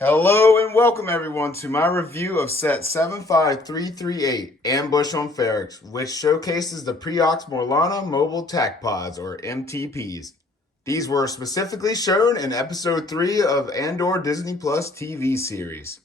Hello and welcome everyone to my review of set 75338 Ambush on Ferrix, which showcases the Preox Morlana Mobile TAC Pods, or MTPs. These were specifically shown in episode 3 of Andor Disney Plus TV series.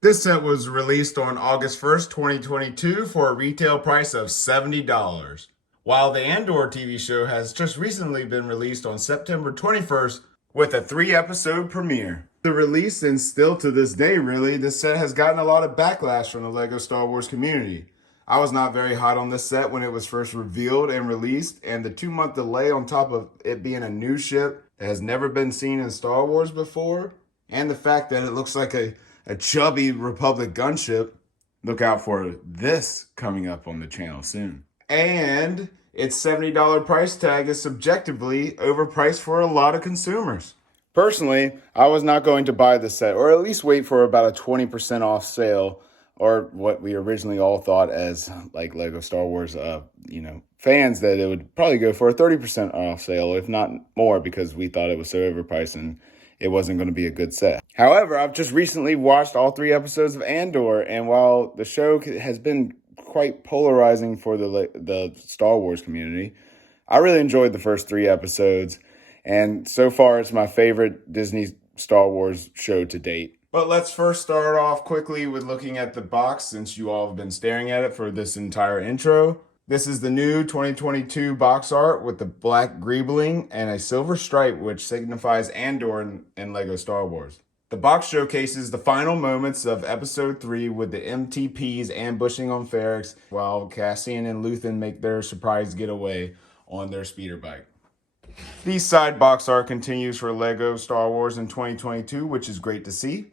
This set was released on August 1st, 2022 for a retail price of $70, while the Andor TV show has just recently been released on September 21st with a 3-episode premiere. The release, and still to this day really, this set has gotten a lot of backlash from the LEGO Star Wars community. I was not very hot on this set when it was first revealed and released, and the 2-month delay on top of it being a new ship that has never been seen in Star Wars before, and the fact that it looks like a chubby Republic gunship. Look out for this coming up on the channel soon. And its $70 price tag is subjectively overpriced for a lot of consumers. Personally, I was not going to buy this set, or at least wait for about a 20% off sale, or what we originally all thought as like LEGO Star Wars fans, that it would probably go for a 30% off sale, if not more, because we thought it was so overpriced and it wasn't going to be a good set. However, I've just recently watched all 3 episodes of Andor, and while the show has been quite polarizing for the Star Wars community, I really enjoyed the first 3 episodes, and so far it's my favorite Disney Star Wars show to date. But let's first start off quickly with looking at the box, since you all have been staring at it for this entire intro. This is the new 2022 box art with the black greebling and a silver stripe, which signifies Andor in LEGO Star Wars. The box showcases the final moments of episode 3 with the MTPs ambushing on Ferrix, while Cassian and Luthen make their surprise getaway on their speeder bike. The side box art continues for LEGO Star Wars in 2022, which is great to see.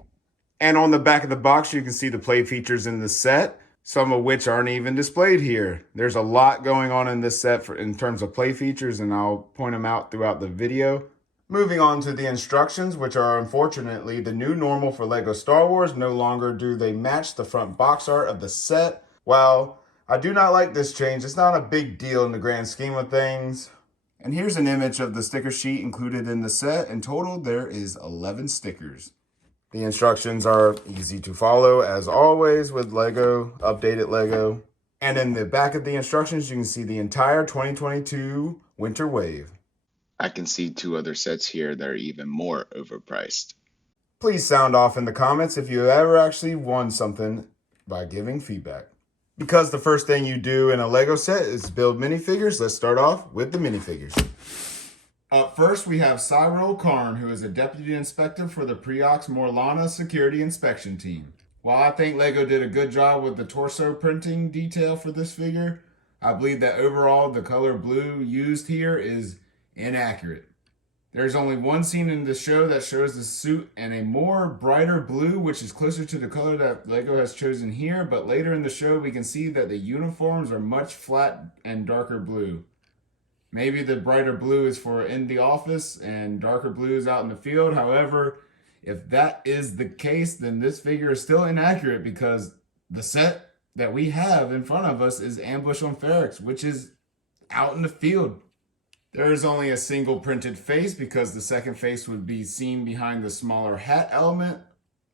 And on the back of the box, you can see the play features in the set, some of which aren't even displayed here. There's a lot going on in this set in terms of play features, and I'll point them out throughout the video. Moving on to the instructions, which are unfortunately the new normal for LEGO Star Wars. No longer do they match the front box art of the set. While I do not like this change, it's not a big deal in the grand scheme of things. And here's an image of the sticker sheet included in the set. In total, there is 11 stickers. The instructions are easy to follow, as always with LEGO, updated LEGO. And in the back of the instructions, you can see the entire 2022 Winter Wave. I can see 2 other sets here that are even more overpriced. Please sound off in the comments if you ever actually won something by giving feedback. Because the first thing you do in a LEGO set is build minifigures, let's start off with the minifigures. Up first, we have Cyro Karn, who is a deputy inspector for the Preox Morlana security inspection team. While I think LEGO did a good job with the torso printing detail for this figure, I believe that overall the color blue used here is inaccurate. There's only one scene in the show that shows the suit in a more brighter blue, which is closer to the color that LEGO has chosen here, but later in the show we can see that the uniforms are much flat and darker blue. Maybe the brighter blue is for in the office and darker blue is out in the field. However, if that is the case, then this figure is still inaccurate, because the set that we have in front of us is Ambush on Ferrix, which is out in the field. There is only a single printed face, because the second face would be seen behind the smaller hat element.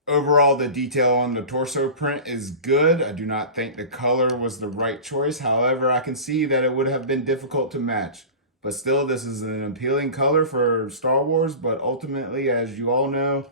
Overall, the detail on the torso print is good. I do not think the color was the right choice. However, I can see that it would have been difficult to match. But still, this is an appealing color for Star Wars. But ultimately, as you all know,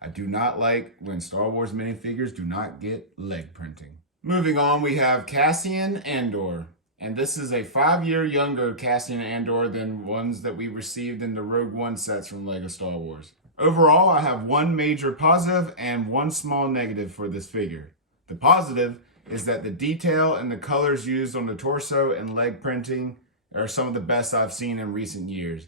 I do not like when Star Wars minifigures do not get leg printing. Moving on, we have Cassian Andor. And this is a 5-year younger Cassian Andor than ones that we received in the Rogue One sets from LEGO Star Wars. Overall, I have 1 major positive and 1 small negative for this figure. The positive is that the detail and the colors used on the torso and leg printing are some of the best I've seen in recent years.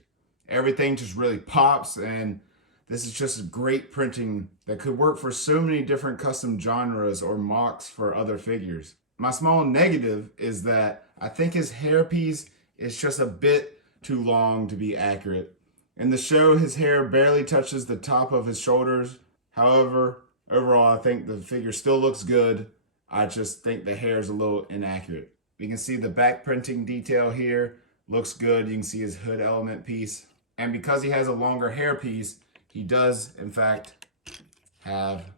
Everything just really pops, and this is just great printing that could work for so many different custom genres or mocks for other figures. My small negative is that I think his hairpiece is just a bit too long to be accurate. In the show, his hair barely touches the top of his shoulders. However, overall, I think the figure still looks good. I just think the hair is a little inaccurate. You can see the back printing detail here. Looks good. You can see his hood element piece. And because he has a longer hair piece, he does, in fact, have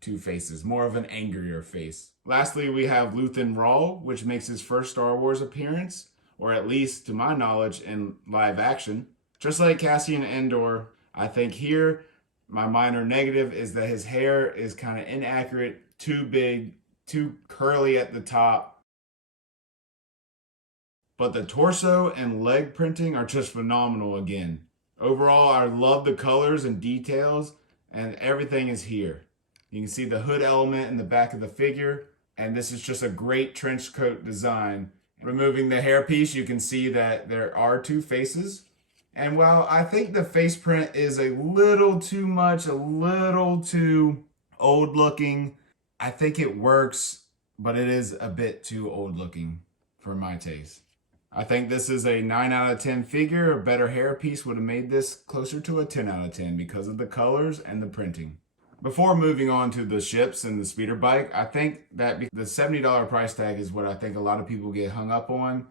two faces, more of an angrier face. Lastly, we have Luthen Rawl, which makes his first Star Wars appearance, or at least to my knowledge, in live action. Just like Cassian Andor, I think here my minor negative is that his hair is kind of inaccurate, too big, too curly at the top. But the torso and leg printing are just phenomenal again. Overall, I love the colors and details, and everything is here. You can see the hood element in the back of the figure, and this is just a great trench coat design. Removing the hairpiece, you can see that there are two faces. And while I think the face print is a little too much, a little too old looking, I think it works, but it is a bit too old looking for my taste. I think this is a 9 out of 10 figure. A better hairpiece would have made this closer to a 10 out of 10 because of the colors and the printing. Before moving on to the ships and the speeder bike, I think that the $70 price tag is what I think a lot of people get hung up on.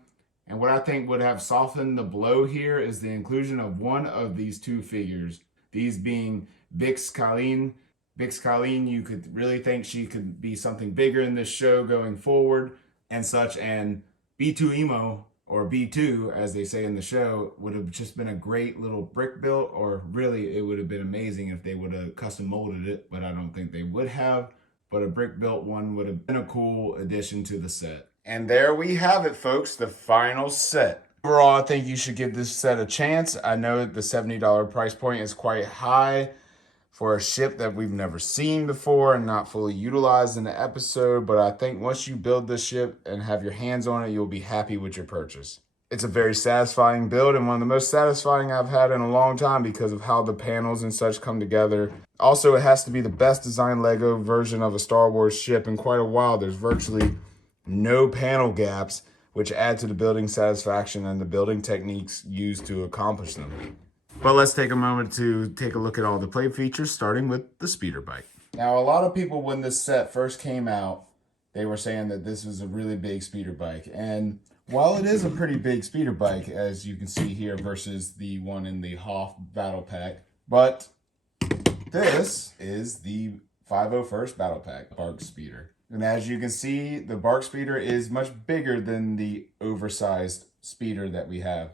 And what I think would have softened the blow here is the inclusion of one of these two figures. These being Bix Caleen. Bix Caleen, you could really think she could be something bigger in this show going forward and such. And B2 Emo, or B2, as they say in the show, would have just been a great little brick build, or really it would have been amazing if they would have custom molded it, but I don't think they would have. But a brick built one would have been a cool addition to the set. And there we have it, folks, the final set. Overall, I think you should give this set a chance. I know the $70 price point is quite high for a ship that we've never seen before and not fully utilized in the episode, but I think once you build this ship and have your hands on it, you'll be happy with your purchase. It's a very satisfying build and one of the most satisfying I've had in a long time because of how the panels and such come together. Also, it has to be the best designed Lego version of a Star Wars ship in quite a while. There's virtually no panel gaps, which add to the building satisfaction and the building techniques used to accomplish them. But let's take a moment to take a look at all the play features, starting with the speeder bike. Now, a lot of people, when this set first came out, they were saying that this was a really big speeder bike. And while it is a pretty big speeder bike, as you can see here, versus the one in the Hoth Battle Pack, but this is the 501st Battle Pack Bark Speeder. And as you can see, the Bark Speeder is much bigger than the oversized speeder that we have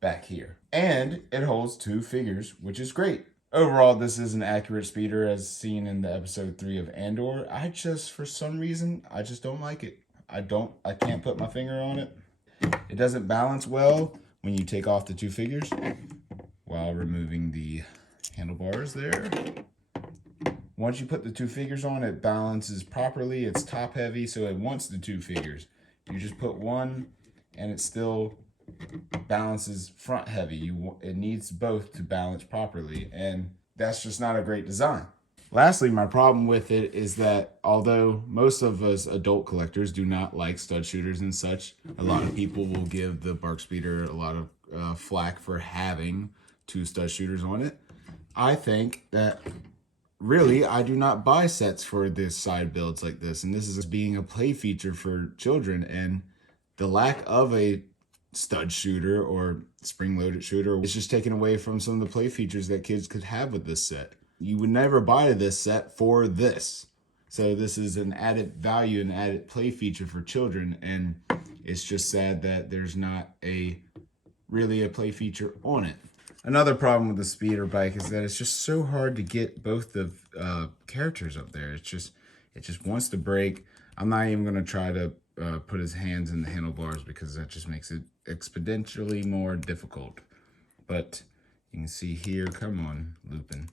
back here. And it holds two figures, which is great. Overall, this is an accurate speeder as seen in the episode 3 of Andor. For some reason, I just don't like it. I can't put my finger on it. It doesn't balance well when you take off the two figures while removing the handlebars there. Once you put the two figures on, it balances properly. It's top heavy, so it wants the two figures. You just put one and it still balances front heavy. It needs both to balance properly, and that's just not a great design. Lastly, my problem with it is that although most of us adult collectors do not like stud shooters and such, a lot of people will give the Bark Speeder a lot of flack for having two stud shooters on it. I think that really, I do not buy sets for this side builds like this, and this is being a play feature for children, and the lack of a stud shooter or spring-loaded shooter is just taken away from some of the play features that kids could have with this set. You would never buy this set for this. So this is an added value and added play feature for children, and it's just sad that there's not really a play feature on it. Another problem with the speeder bike is that it's just so hard to get both the characters up there. It just wants to break. I'm not even going to try to put his hands in the handlebars because that just makes it exponentially more difficult. But you can see here, come on, Luthen.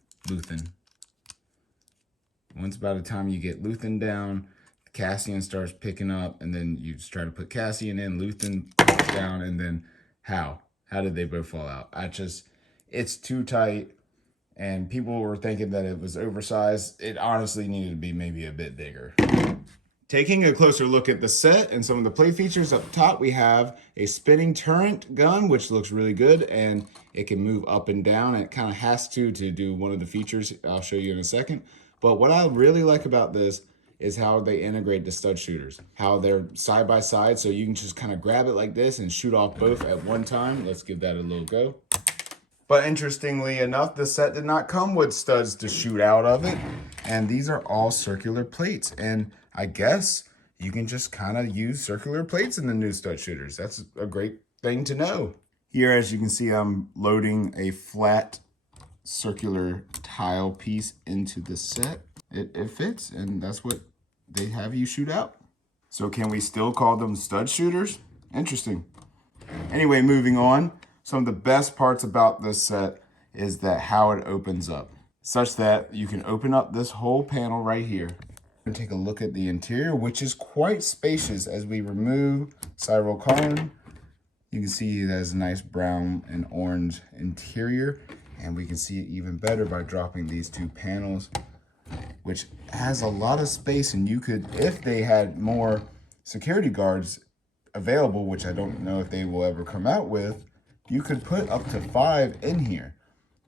Once by the time you get Luthen down, Cassian starts picking up, and then you just try to put Cassian in, Luthen down, and then how did they both fall out? It's too tight, and people were thinking that it was oversized. It honestly needed to be maybe a bit bigger. Taking a closer look at the set and some of the play features up top, we have a spinning turret gun, which looks really good, and it can move up and down. And it kind of has to do one of the features I'll show you in a second. But what I really like about this is how they integrate the stud shooters, how they're side by side, so you can just kind of grab it like this and shoot off both at one time. Let's give that a little go. But interestingly enough, the set did not come with studs to shoot out of it. And these are all circular plates. And I guess you can just kind of use circular plates in the new stud shooters. That's a great thing to know. Here, as you can see, I'm loading a flat circular tile piece into the set. It fits, and that's what they have you shoot out. So can we still call them stud shooters? Interesting. Anyway, moving on. Some of the best parts about this set is that how it opens up, such that you can open up this whole panel right here and take a look at the interior, which is quite spacious. As we remove Cyro Karn, you can see it has a nice brown and orange interior, and we can see it even better by dropping these two panels, which has a lot of space. And you could, if they had more security guards available, which I don't know if they will ever come out with, you could put up to 5 in here.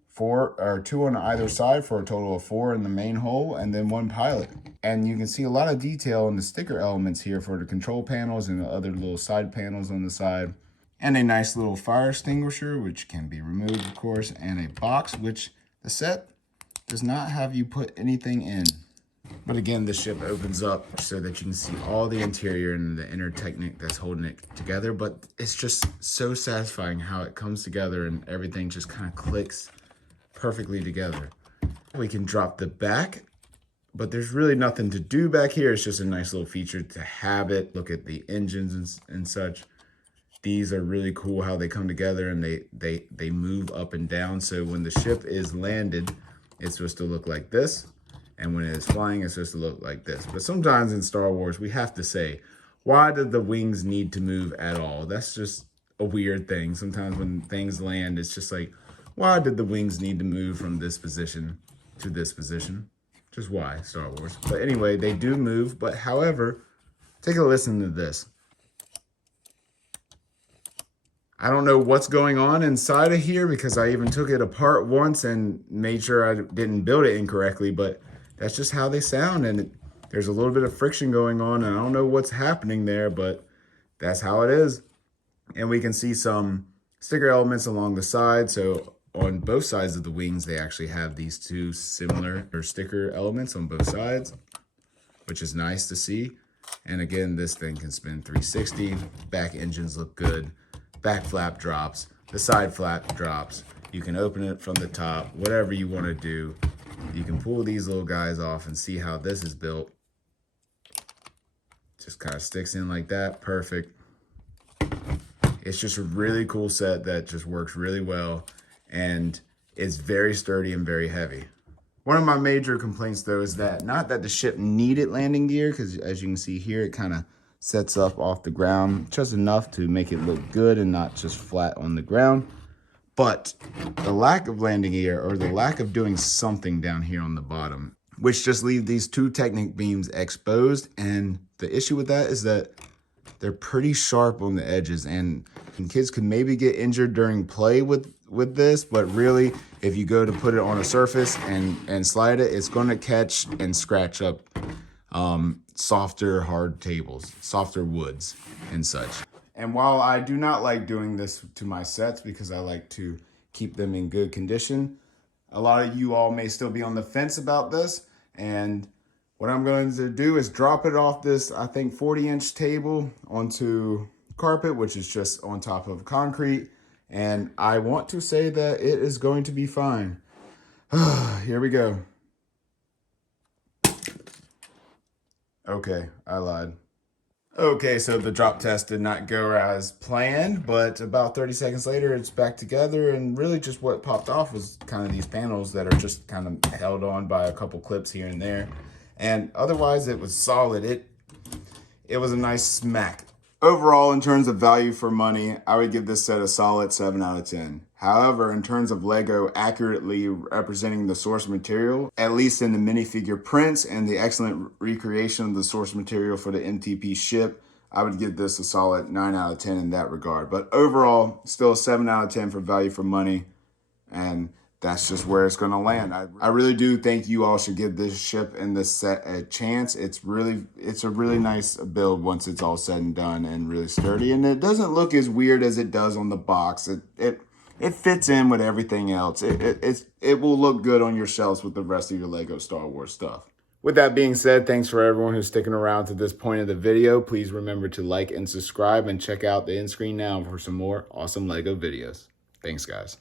4 or 2 on either side for a total of 4 in the main hole, and then 1 pilot. And you can see a lot of detail in the sticker elements here for the control panels and the other little side panels on the side. And a nice little fire extinguisher, which can be removed, of course, and a box, which the set does not have you put anything in. But again, the ship opens up so that you can see all the interior and the inner technique that's holding it together. But it's just so satisfying how it comes together and everything just kind of clicks perfectly together. We can drop the back, but there's really nothing to do back here. It's just a nice little feature to have it. Look at the engines and such. These are really cool how they come together, and they move up and down. So when the ship is landed, it's supposed to look like this. And when it is flying, it's supposed to look like this. But sometimes in Star Wars, we have to say, why did the wings need to move at all? That's just a weird thing. Sometimes when things land, it's just like, why did the wings need to move from this position to this position? Just why, Star Wars. But anyway, they do move. But however, take a listen to this. I don't know what's going on inside of here because I even took it apart once and made sure I didn't build it incorrectly, but that's just how they sound, and there's a little bit of friction going on, and I don't know what's happening there, but that's how it is. And we can see some sticker elements along the side. So on both sides of the wings, they actually have these two similar sticker elements on both sides, which is nice to see. And again, this thing can spin 360. Back engines look good. Back flap drops. The side flap drops. You can open it from the top, whatever you want to do. You can pull these little guys off and see how this is built. Just kind of sticks in like that. Perfect. It's just a really cool set that just works really well, and it's very sturdy and very heavy. One of my major complaints, though, is that not that the ship needed landing gear, because as you can see here, it kind of sets up off the ground just enough to make it look good and not just flat on the ground. But the lack of landing gear, or the lack of doing something down here on the bottom, which just leave these two Technic beams exposed. And the issue with that is that they're pretty sharp on the edges, and kids could maybe get injured during play with this, but really, if you go to put it on a surface and slide it, it's going to catch and scratch up softer, hard tables, softer woods and such. And while I do not like doing this to my sets because I like to keep them in good condition, a lot of you all may still be on the fence about this. And what I'm going to do is drop it off this, I think, 40-inch table onto carpet, which is just on top of concrete. And I want to say that it is going to be fine. Here we go. Okay, I lied. Okay, so the drop test did not go as planned, but about 30 seconds later, it's back together, and really just what popped off was kind of these panels that are just kind of held on by a couple clips here and there. And otherwise, it was solid. It was a nice smack. Overall, in terms of value for money, I would give this set a solid 7 out of 10. However, in terms of Lego accurately representing the source material, at least in the minifigure prints and the excellent recreation of the source material for the MTP ship, I would give this a solid 9 out of 10 in that regard. But overall, still a 7 out of 10 for value for money. And that's just where it's going to land. I really do think you all should give this ship and this set a chance. It's a really nice build once it's all said and done, and really sturdy. And it doesn't look as weird as it does on the box. it fits in with everything else. It will look good on your shelves with the rest of your Lego Star Wars stuff. With that being said, thanks for everyone who's sticking around to this point of the video. Please remember to like and subscribe and check out the end screen now for some more awesome Lego videos. Thanks, guys.